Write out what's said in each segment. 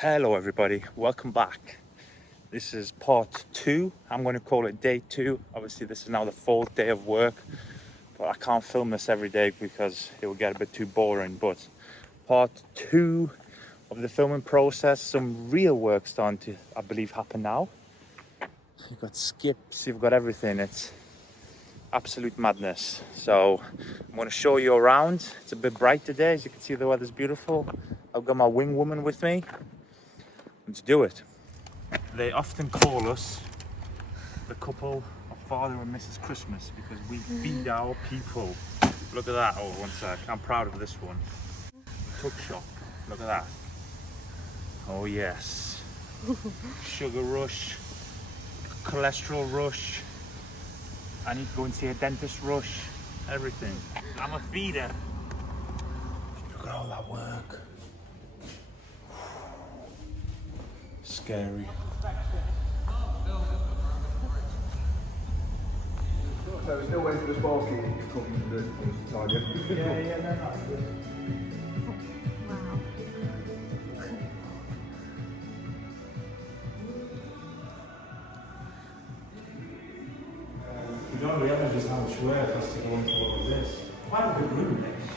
Hello everybody, welcome back. This is part 2. I'm going to call it day 2. Obviously this is now the 4th day of work, but I can't film this every day because it will get a bit too boring. But part 2 of the filming process, some real work starting to, I believe, happen now. You've got skips, you've got everything. It's absolute madness. So I'm going to show you around. It's a bit bright today, as you can see the weather's beautiful. I've got my wing woman with me. To do it. They often call us the couple of Father and Mrs. Christmas because we feed our people. Look at that. Oh, one sec. I'm proud of this one. Tuck shop. Look at that. Oh yes. Sugar rush, cholesterol rush. I need to go and see a dentist rush. Everything. I'm a feeder. Look at all that work. Scary. So there's still waiting for the sparky talking to the target. Yeah, no. Wow. You don't realise just how much work has to go into all of this. Quite a good room, this.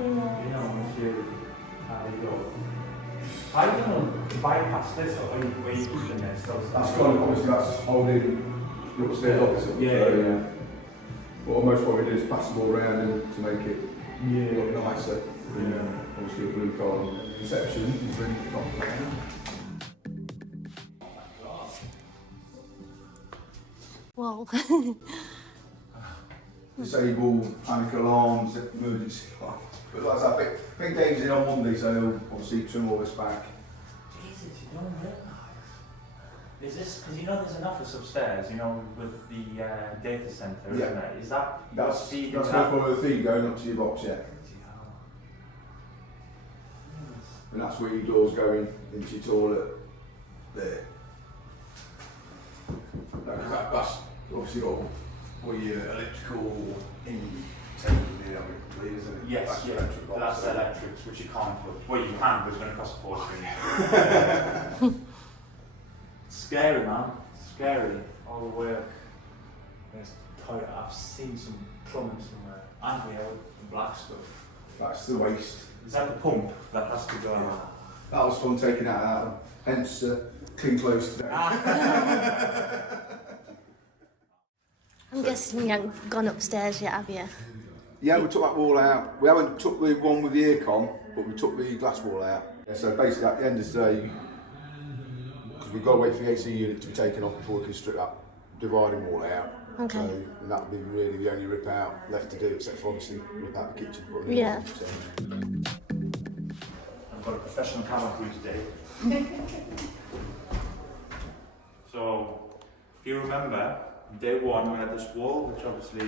You know, if you go. Are you going to bypass this or are you keeping this? That's kind of obviously that's holding the upstairs office up. Yeah. But almost what we do is pass the ball around and to make it look nicer. Yeah. Obviously a blue card reception is really not Whoa. Disable, panic alarms, emergency alarm. But like I said, I think Dave's in on Monday, so he'll obviously trim all this back. Jesus, you don't realise. Is this, because you know there's an office upstairs, you know, with the data centre, isn't it? Is that That's feeding where the feed going up to your box, yeah. And that's where your door's going into your toilet there. That's obviously all your electrical intake in there, I believe, isn't it? Yes, that's yeah. electric box, That's so. electrics, which you can't put. Well, you can, but it's going to cost a fortune. Scary, man. Scary. All the work. There's toilet. I've seen some plumbing somewhere. And we have the black stuff. That's the waste. Is that the pump that has to go out? That was fun taking that out, hence clean clothes today. I'm guessing you haven't gone upstairs yet, have you? Yeah, we took that wall out. We haven't took the one with the aircon, but we took the glass wall out. Yeah, so basically at the end of the day, because we've got to wait for the AC unit to be taken off before we can strip that dividing wall out. Okay. So and that would be really the only rip out left to do, except for obviously rip out the kitchen. Yeah. So. I've got a professional camera crew today. So, if you remember, day 1 we had this wall, which obviously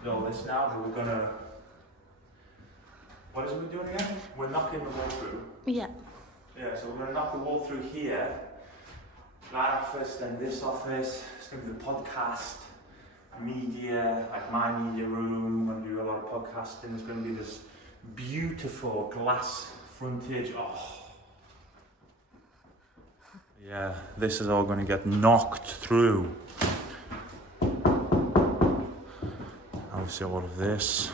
is all this now, but we're gonna, what is it we're doing again? We're knocking the wall through. Yeah. Yeah, so we're gonna knock the wall through here, that office, then this office, it's gonna be the podcast, media, like my media room, I'm gonna do a lot of podcasting, there's gonna be this beautiful glass frontage. Oh. Yeah, this is all going to get knocked through. Obviously all of this.